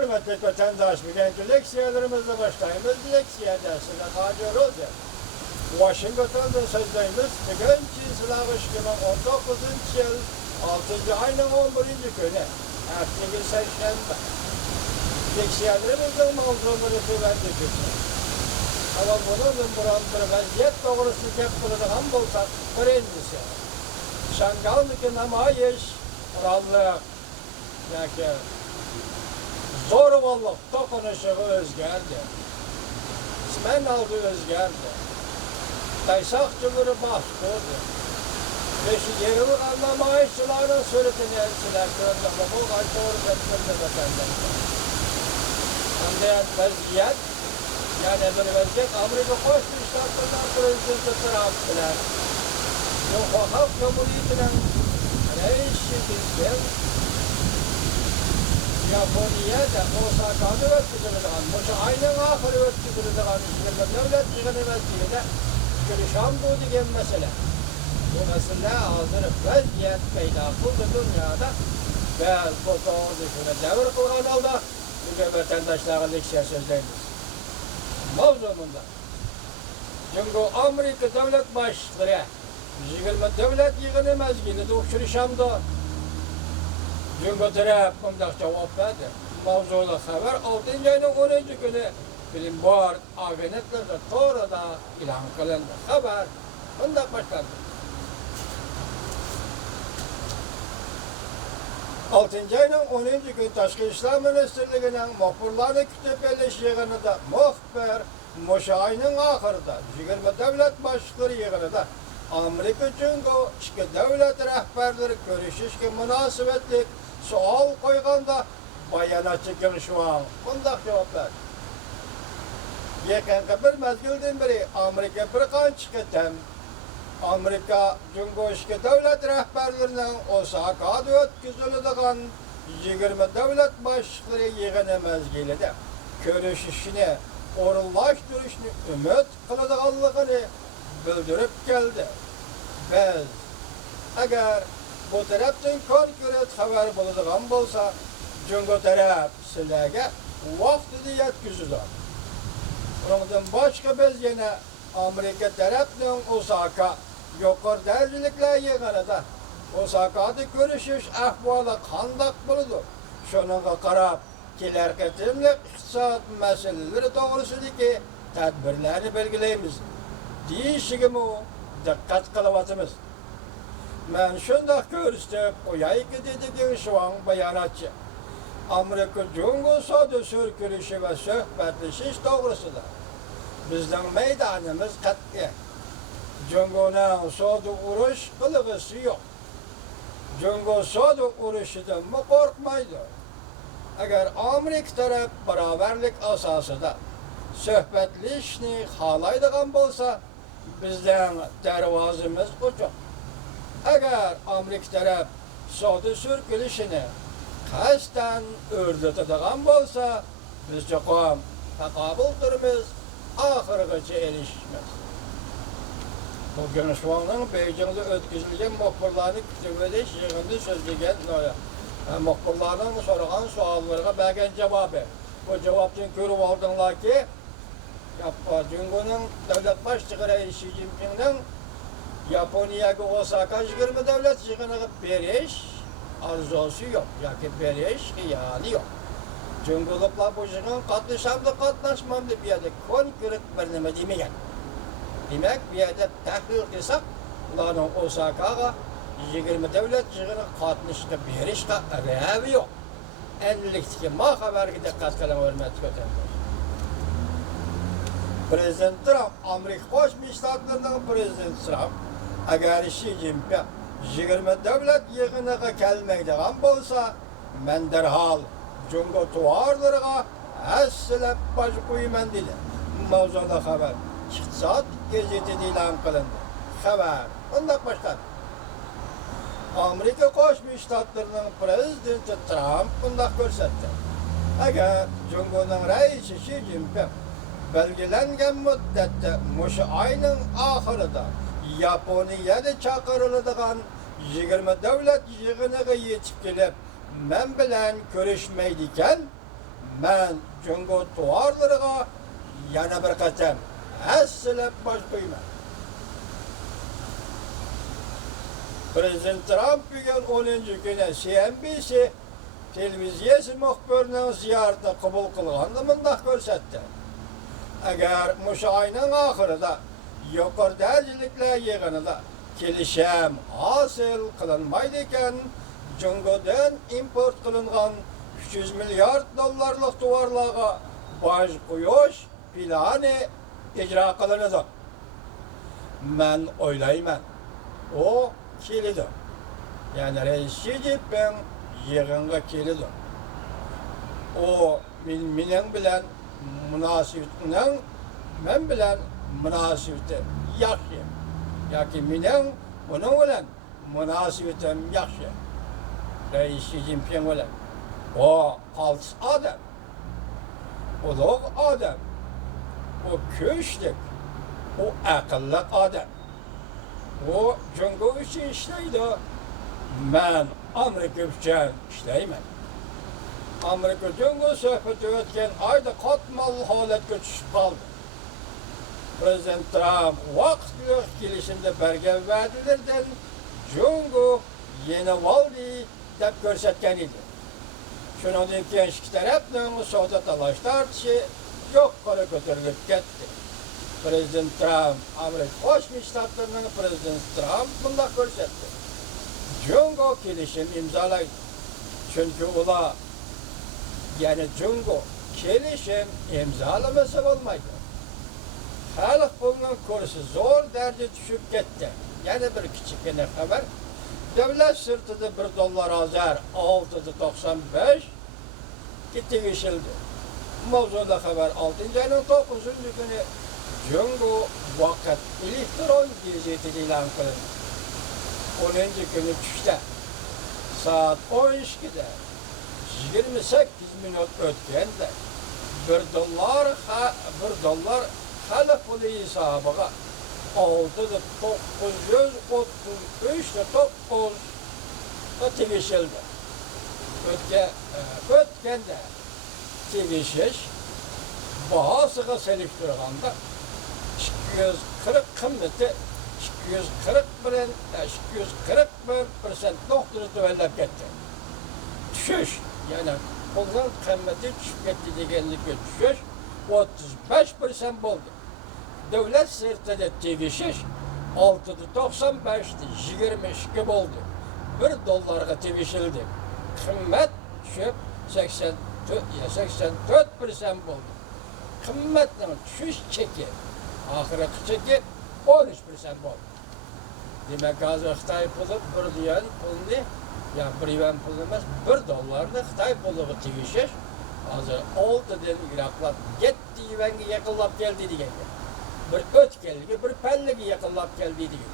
Hürmetli vatandaş, birinci leksiyalarımızla başlayımız. Leksiya dersine Hacı Roze. Washington'da sözlerimiz bugünkü silahı işgimi 19. yıl 6. ayının 11. günü. Ertesi Perşembe. Leksiyalarımızın mavzumunu tüvendik için. Ama bunun buran bir vaziyet doğrusu kep kılınan bulsak birincisi. Şangallıkı namayiş, kurallık, yani zorbalık dokunuşu özgerdi. İsmen aldı özgerdi. Taysak cumhuru başkurdu. Ve şu yeri anlamayışçıların sürütünü elçiler gördü. Ama bu kadar doğru etmedi vatandaşlar. Anlayan vaziyet, yani bir vaziyet Amerika Koşmuş Şartlarından Prezidenti Trump bilen yok halk Cumhuriyeti'nin reisi bizden Japonya'da Osaka'da ötküzülüdüğün, bu aynen ahırı ötküzülüdüğün işlerinde devlet yığını vaziyede Şam bu diyen mesele. Bu mesele aldırıp vaziyet peyda kıldı dünyada ve bu doğru düşüne devir kılgan alda bugün vatandaşlara leksiya sözlerimiz. Mavzumunda çünkü Amerika devlet başları 20 devlet yığını mezgili dokşuru Şam'da çünkü taraf bundan cevap verdi. Mavzulu haber 6. ayının 10. günü bilim var agenetlerde Tora'da ilan kılındı. Haber bundan başladı. 6. ayının 10. gün Taşkı İslam Ministerliği'nin muhbirlarını kütüpheleş yığınında muhbir Muşay'ın ahırda 20 devlet başlıkları yığınında Amerika çünkü iki devlet rehberleri görüşüşke münasebetlik sual koyganda bayanatçı görüşüvan. Bundan cevap verdi. Yakınki bir mezgilden beri Amerika bir kan çıkıtan Amerika Cumhurbaşkanı devlet rehberlerinin Osaka'da ötküzülüdüğün 20 devlet başlıkları yığını mezgilide görüşüşünü, orullaştırışını ümit kılıdığanlığını bildirip geldi. Biz, eğer bu taraftan konkret haber bulunduğun bolsa, Cumhur taraf sizlerge vaxtida yetkizildi. Ondan başka biz yine Amerika tarafından Osaka yukarı derecelikler yığınında Osaka'da görüşüş ahvalı kandak bulundu. Şununla karab keler getirimli iktisat meseleleri doğrusundaki tedbirlerini belgileyimiz. Değişikimi o, dikkat kılıvatımız. Ben şunda görüştüm, koyayı dediğim şu an bayanatçı. Amerika Cumhurbaşkanı sürkülüşü ve sohbetleşiş doğrusudur. Bizden meydanımız kat'i. Cumhurbaşkanı'nın soğudu uğraş kılıgısı yok. Cumhurbaşkanı uğraşıdan mı korkmaydı? Eğer Amerika taraf beraberlik asasında sohbetleşini halaydıgan bolsa, bizden dervazımız uçuk. Eğer Amerika taraf soğudu sürkülüşünü kasten ördütüdügan bolsa, biz çoğum takabıldırımız, ahırgıcı erişmez. Bu görüşmenin Beijing'de ötküzülgen muhbirlarını kütüpheleş yığında sözlegen muhbirlarının sorulan suallarına belki cevabı. Bu cevaptan görüp aldınlar ki, Cumhur'un devlet başçıları Xi Jinping'den Japonya'ya Osaka 20 devlet yığını beriş arzusu yok, yani beriş hiyali yok. Cumhurlukla bu yığın katlaşamda katlaşmamda bir yerde konkret bir demeyen. Demek bir yerde tahrir desek, ulanın Osaka'ya 20 devlet yığını katlaşıda berişte revi yok. Enlikteki ma haber ki dikkat kılın hürmet götürmüş. Prezident Trump, Amerika Koşmuş Şartlarından Prezident Trump, eğer Xi Jinping 20 devlet yığınıga kelmeydigan bolsa, men derhal Cumhur tuvarlarına esselep baş koyman dedi. Mavzuda haber. İktisat gazetede ilan kılındı. Haber. Ondan başladı. Amerika Koşmuş Şartlarının Prezidenti Trump bundan görsetti. Eğer Cumhur'un reisi Xi Jinping belgelengen müddette muşu ayının ahırında Japonya'da çakırılıdığın 20 devlet yığınıga yetip gelip men bilen görüşmeydiken men Cungo tuvarlarıga yana bir qatam assilab bosh qo'yman. Prezident Trump bugun 10-kuni CNBC televiziyasi muxbirining ziyoratini qabul qilganda mundaq ko'rsatdi. Agar mushu oyning oxirida yuqori darajaliklar yig'inida kelishim hosil qilinmaydi ekan, Jungodan import qilingan 300 milliard dollarlik tovarlarga boj qo'yish plani ijro qilinadi. Men o'ylayman, o keladi. Yani Reis Xi Jinping yig'inga keladi. O mening bilan munosabatim, men bilan munosabati yaxshi. Yoki mening uning bilan munosabatim yaxshi. Reis Xi Jinping bilan. O qaltis odam. Ulug' odam. O kuchli. O aqlli odam. O Jungo uchun ishlaydi. Men Amerika uchun ishlayman. Amerika Jungo suhbati o'tgan oyda qatmal holatga tushib qoldi. Prezident Trump vaqtli kelishimda bergan va'dalardan Jungo yeni oldi deb ko'rsatgan edi. Shuningdek, ikki tarafning savdo talash tortishi yuqori ko'tarilib ketdi. Prezident Trump, Amerika Qo'shma Shtatlarining prezidenti Trump bunda ko'rsatdi. Jungo kelishim imzolaydi. Chunki ular, yani Jungo kelishim imzolamasa bo'lmaydi. Xalq bundan kursi zo'r darajada tushib ketdi. Yana bir kichikina xabar. Davlat sirtida $1 azar 6.95 tegishildi. Mavzuda xabar 6-oyning 9-kuni Jungo vaqt elektron gazetida e'lon qilindi. 10-kuni tushda soat 12da 28 minut o'tganda $1 xalq puli hisobiga 6.933.9 tegishildi. O'tganda tegishish bahosiga selektirganda 240 qiymati 241% nuqtada tuvallab ketdi. Tushish, ya'ni pulning qiymati tushib ketdi deganlikka tushish 35% bo'ldi. Davlat sirtida tegishish 6.95 22 bo'ldi. $1 tegishildi. Qiymat tushib 84% bo'ldi. Qiymatning tushish cheki oxirgi cheki 13% bo'ldi. Demak, hozir Xitoy puli 1 yuan pulni, ya 1 yuan pul emas, $1 Xitoy puliga tegishish hozir 6 dan yiroqlab 7 yuanga yaqinlab keldi degan. Bir o'tganligi, bir palliga yaqinlab keldi degan.